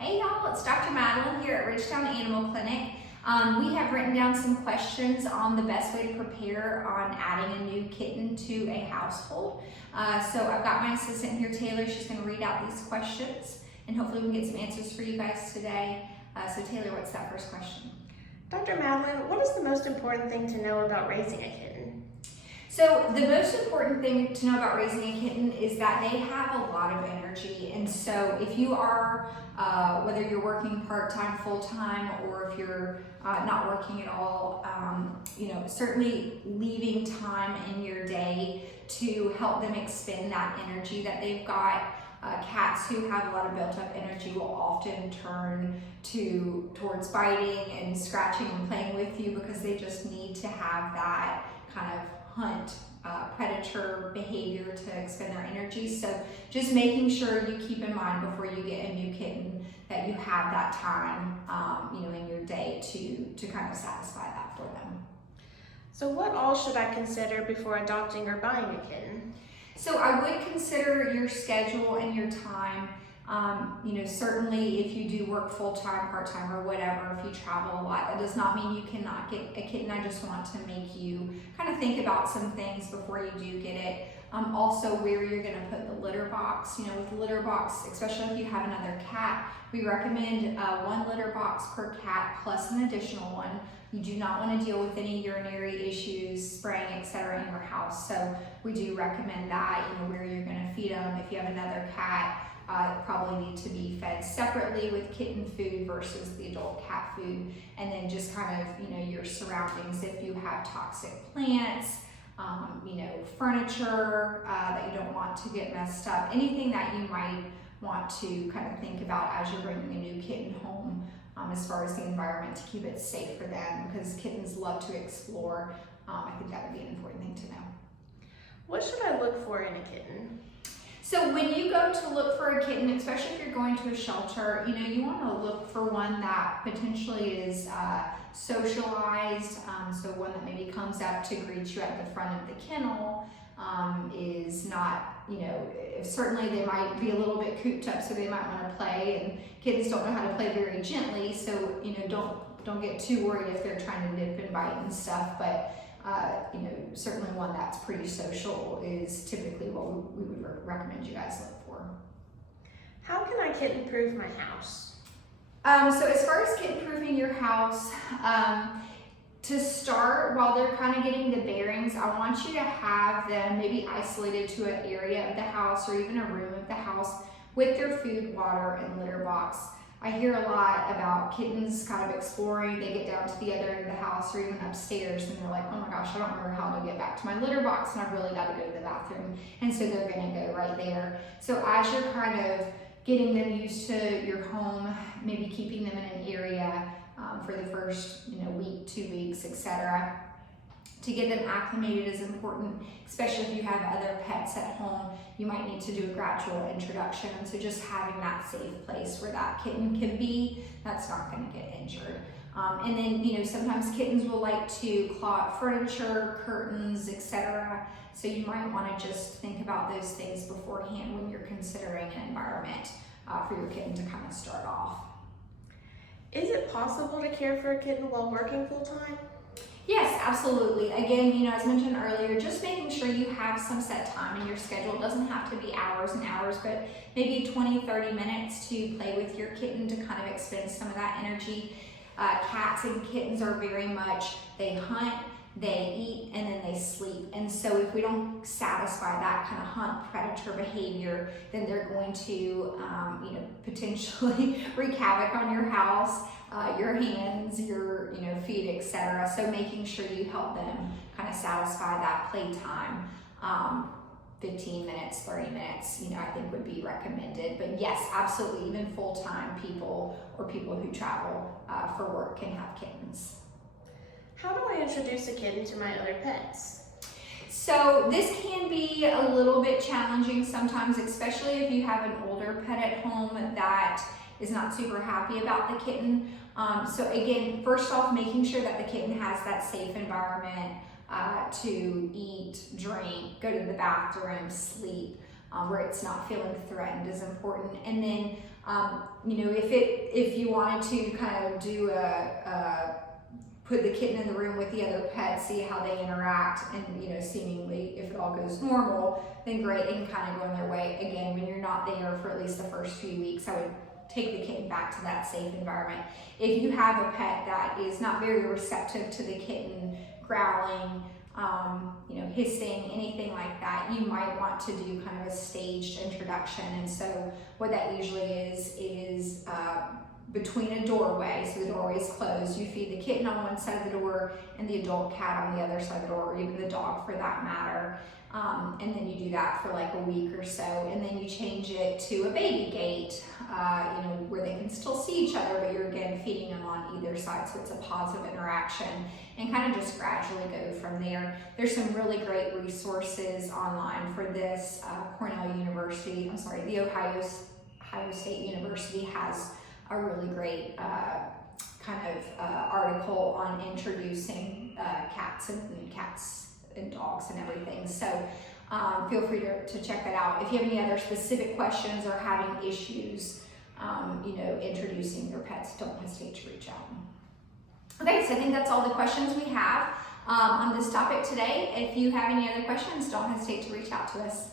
Hey y'all, it's Dr. Madeline here at Ridgetown Animal Clinic. We have written down some questions on the best way to prepare on adding a new kitten to a household. So I've got my assistant here, Taylor. She's going to read out these questions and hopefully we can get some answers for you guys today. So Taylor, what's that first question? Dr. Madeline, what is the most important thing to know about raising a kitten? So the most important thing to know about raising a kitten is that they have a lot of energy. And so if you are, whether you're working part-time, full-time, or if you're not working at all, certainly leaving time in your day to help them expend that energy that they've got. Cats who have a lot of built-up energy will often turn towards biting and scratching and playing with you because they just need to have that kind of hunt predator behavior to expend their energy. So just making sure you keep in mind before you get a new kitten that you have that time in your day to kind of satisfy that for them. So what all should I consider before adopting or buying a kitten? So I would consider your schedule and your time. Certainly if you do work full-time, part-time, or whatever, if you travel a lot, that does not mean you cannot get a kitten. I just want to make you kind of think about some things before you do get it. Also where you're going to put the litter box. With the litter box, especially if you have another cat, we recommend one litter box per cat plus an additional one. You do not want to deal with any urinary issues, spraying, etc. in your house. So we do recommend that, where you're going to feed them. If you have another cat, probably need to be fed separately with kitten food versus the adult cat food. And then just kind of, your surroundings. If you have toxic plants, furniture that you don't want to get messed up, anything that you might want to kind of think about as you're bringing a new kitten home. As far as the environment, to keep it safe for them, because kittens love to explore. I think that would be an important thing to know. What should I look for in a kitten? So when you go to look for a kitten, especially if you're going to a shelter, you want to look for one that potentially is socialized, so one that maybe comes up to greet you at the front of the kennel, is not, certainly they might be a little bit cooped up, so they might want to play, and kittens don't know how to play very gently, so don't get too worried if they're trying to nip and bite and stuff, but certainly one that's pretty social is typically what we would recommend you guys look for. How can I kitten-proof my house? So as far as kitten-proofing your house, to start, while they're kind of getting the bearings, I want you to have them maybe isolated to an area of the house or even a room of the house with their food, water, and litter box. I hear a lot about kittens kind of exploring. They get down to the other end of the house or even upstairs and they're like, oh my gosh, I don't remember how to get back to my litter box and I've really got to go to the bathroom. And so they're going to go right there. So as you're kind of getting them used to your home, maybe keeping them in an area for the first week, 2 weeks, etc. To get them acclimated is important, especially if you have other pets at home. You might need to do a gradual introduction. So just having that safe place where that kitten can be, that's not going to get injured. And then, sometimes kittens will like to claw at furniture, curtains, etc. So you might want to just think about those things beforehand when you're considering an environment for your kitten to kind of start off. Is it possible to care for a kitten while working full-time? Yes, absolutely. Again, as mentioned earlier, just making sure you have some set time in your schedule. It doesn't have to be hours and hours, but maybe 20, 30 minutes to play with your kitten to kind of expend some of that energy. Cats and kittens are very much, they hunt, they eat, and then they sleep. And so if we don't satisfy that kind of hunt predator behavior, then they're going to, potentially wreak havoc on your house, your hands, your, feet, etc. So making sure you help them kind of satisfy that playtime. 15 minutes, 30 minutes, I think would be recommended. But yes, absolutely, even full-time people or people who travel for work can have kittens. How do I introduce a kitten to my other pets? So this can be a little bit challenging sometimes, especially if you have an older pet at home that is not super happy about the kitten. So again, first off, making sure that the kitten has that safe environment to eat, drink, go to the bathroom, sleep, where it's not feeling threatened is important. And then You know, if you wanted to kind of do put the kitten in the room with the other pets, see how they interact, and, you know, seemingly if it all goes normal, then great, they can kind of go on their way. Again, when you're not there for at least the first few weeks, I would take the kitten back to that safe environment. If you have a pet that is not very receptive to the kitten, growling, you know, hissing, anything like that, you might want to do kind of a staged introduction. And so what that usually is between a doorway, so the doorway is closed, you feed the kitten on one side of the door and the adult cat on the other side of the door, or even the dog for that matter. And then you do that for like a week or so, and then you change it to a baby gate, you know, where they can still see each other, but you're again feeding them on either side, so it's a positive interaction, and kind of just gradually go from there. There's some really great resources online for this. The Ohio State University has a really great article on introducing cats and dogs and everything. So feel free to check that out. If you have any other specific questions or having issues, you know, introducing your pets, don't hesitate to reach out. Okay, so I think that's all the questions we have on this topic today. If you have any other questions, don't hesitate to reach out to us.